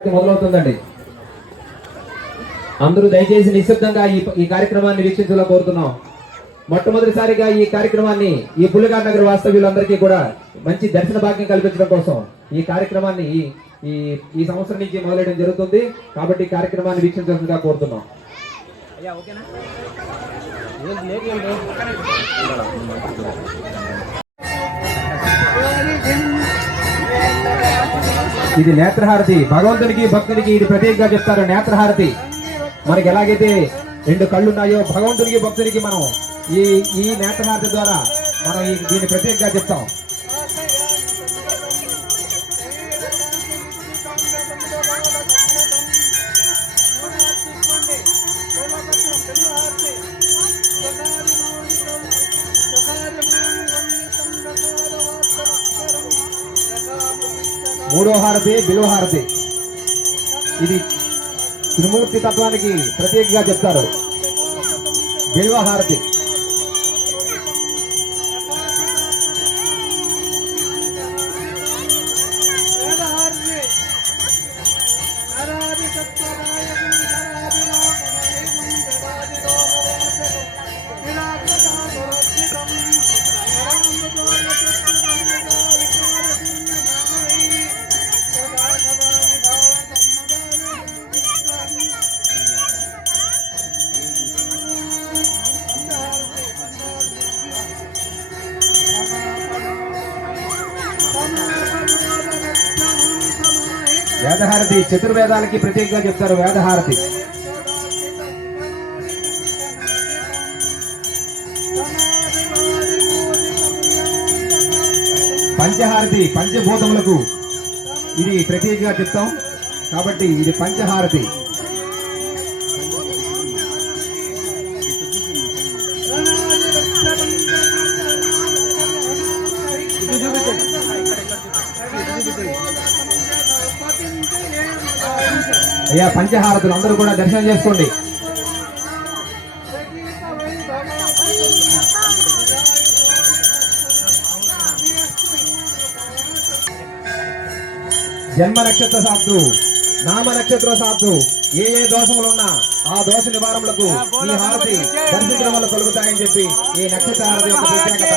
మొదలవుతుందండి. అందరూ దయచేసి నిశ్శబ్దంగా ఈ కార్యక్రమాన్ని వీక్షించాలని కోరుతున్నాం. మొట్టమొదటిసారిగా ఈ కార్యక్రమాన్ని ఈ పులిగాడ్ నగర్ వాస్తవ్యులందరికీ కూడా మంచి దర్శన భాగ్యం కల్పించడం కోసం ఈ కార్యక్రమాన్ని ఈ సంవత్సరం నుంచి మొదలెయడం జరుగుతుంది. కాబట్టి ఈ కార్యక్రమాన్ని వీక్షించాల్సిందిగా కోరుతున్నాం. ఇది నేత్రహారతి. భగవంతునికి భక్తునికి ఇది ప్రత్యేకంగా చెప్తారు. నేత్రహారతి మనకి ఎలాగైతే రెండు కళ్ళు ఉన్నాయో భగవంతునికి భక్తునికి మనం ఈ నేత్రహారతి ద్వారా మనం దీన్ని ప్రత్యేకంగా చెప్తాం. మూడో హారతి బిల్వహారతి. ఇది త్రిమూర్తి తత్వానికి ప్రత్యేకంగా చెప్తారు. బిల్వహారతి వేదహారతి చతుర్వేదాలకి ప్రత్యేకంగా చెప్తారు. వేదహారతి పంచహారతి పంచభూతములకు ఇది ప్రత్యేకంగా చెప్తాం. కాబట్టి ఇది పంచహారతి. అయ్యా పంచహారతులు అందరూ కూడా దర్శనం చేసుకోండి. జన్మ నక్షత్ర సాత్తు నామ నక్షత్ర సాత్తు ఏ దోషములున్నా ఆ దోష నివారణలకు ఈ హారతి దర్శించడం వల్ల కలుగుతాయని చెప్పి ఈ నక్షత్ర హారతి యొక్క ప్రత్యేకత.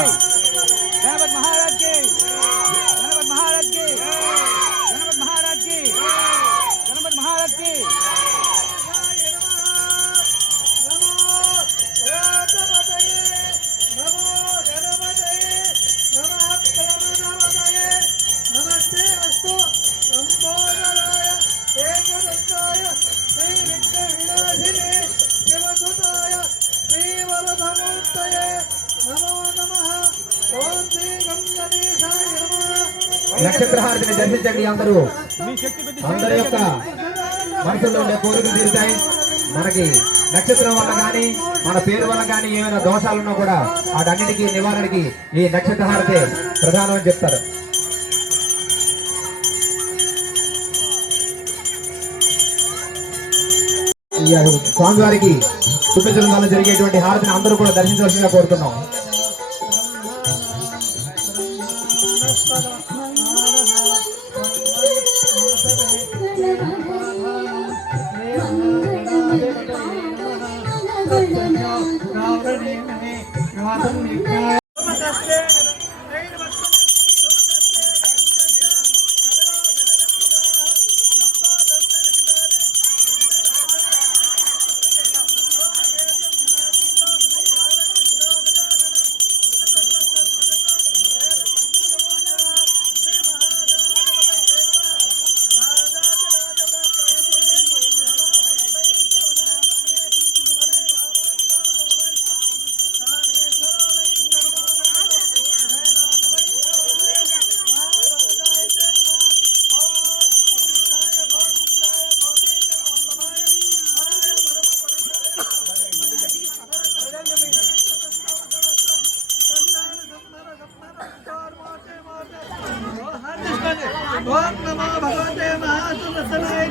నక్షత్రహారతిని దర్శించండి. అందరూ అందరి యొక్క మనసులో ఉండే కోరికలు తీరుతాయి. మనకి నక్షత్రం వల్ల కానీ మన పేరు వల్ల కానీ ఏమైనా దోషాలున్నా కూడా వాటన్నిటికీ నివారణకి ఈ నక్షత్రహారతి ప్రధానం అని చెప్తారు. స్వామివారికి చూపించడం వల్ల జరిగేటువంటి హారతిని అందరూ కూడా దర్శించవలసిందిగా కోరుతున్నాం. ఓం నమో భగవతే మహాసురసనాయ